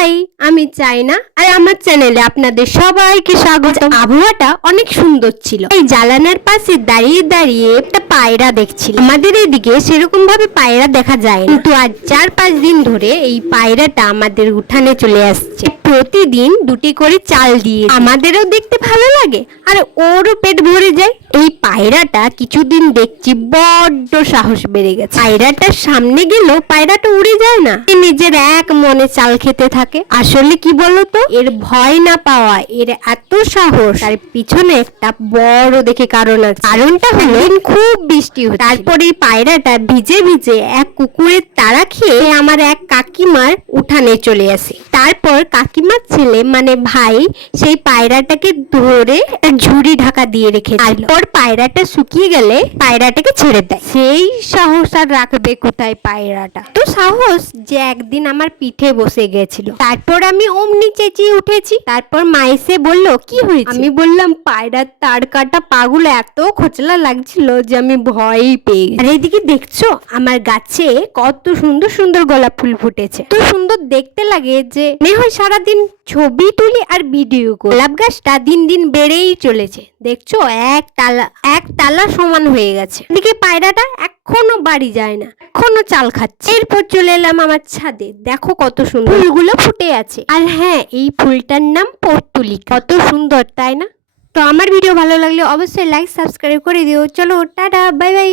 High আমি চাইনা আর আমার চ্যানেলে আপনাদের সবাইকে স্বাগত। আবহাওয়াটা অনেক সুন্দর ছিল। এই জালানার পাশে দাঁড়িয়ে দাঁড়িয়ে একটা পায়রা দেখছিল আমাদের এদিকে সেরকম ভাবে পায়রা দেখা যায় কিন্তু আজ চার পাঁচ দিন ধরে এই পায়রাটা আমাদের উঠানে চলে আসছে। প্রতিদিন দুটি করে চাল দিয়ে আমাদেরও দেখতে ভালো লাগে। আর ওরও পেট ভরে যায়। এই পায়রাটা কিছুদিন দেখছি বড্ড সাহস বেড়ে গেছে। পায়রাটার সামনে গেলেও পায়রাটা উড়ে যায় না। নিজের এক মনে চাল খেতে থাকে। আসলে কি বলতো? এর ভয় না পাওয়া এর এত সাহস তার পিছনে একটা বড় দেখে কারণ আছে। কারণটা হলো খুব বৃষ্টি হচ্ছে। তারপরে এই পায়রাটা ভিজে ভিজে এক কুকুরের তারা খেয়ে আমার এক কাকিমার উঠানে চলে আসে। তারপর কাকিমার ছেলে মানে ভাই, সেই পায়রাটাকে ধরে ঝুড়ি ঢাকা দিয়ে রেখে তারপর পায়রাটা শুকিয়ে গেলে পায়রাটাকে ছেড়ে দেয়। সেই সাহস আর রাখবে কোথায় পায়রাটা? তো সাহস যে একদিন আমার পিঠে বসে গেছিল। তারপর আমি অমনি চেঁচিয়ে উঠেছি। তারপর মা এসে বলল, কি হয়েছে? আমি বললাম, পায়রার তার কাটা পাগুলো এত খোঁচলা লাগছিল যে আমি ভয়ই পেয়ে। আর এইদিকে দেখছ, আমার গাছে কত সুন্দর সুন্দর গোলাপ ফুল ফুটেছে। তো সুন্দর দেখতে লাগে যে মনে হয় সারাদিন ছবি তুলি আর ভিডিও করি। গোলাপ গাছটা দিন দিন বেড়েই চলেছে। দেখছ? এক তালা এক তালা সমান হয়ে গেছে। এদিকে পায়রাটা এখনও বাড়ি যায় না। এখনও চাল খাচ্ছে। এরপর চলে এলাম আমার ছাদে। দেখো কত সুন্দর ফুলগুলো ফুটে আছে। আর হ্যাঁ এই ফুলটার নাম পর্তুলি কত সুন্দর, তাই না? তো আমার ভিডিও ভালো লাগলে অবশ্যই লাইক সাবস্ক্রাইব করে দিও। চলো, টাটা বাই বাই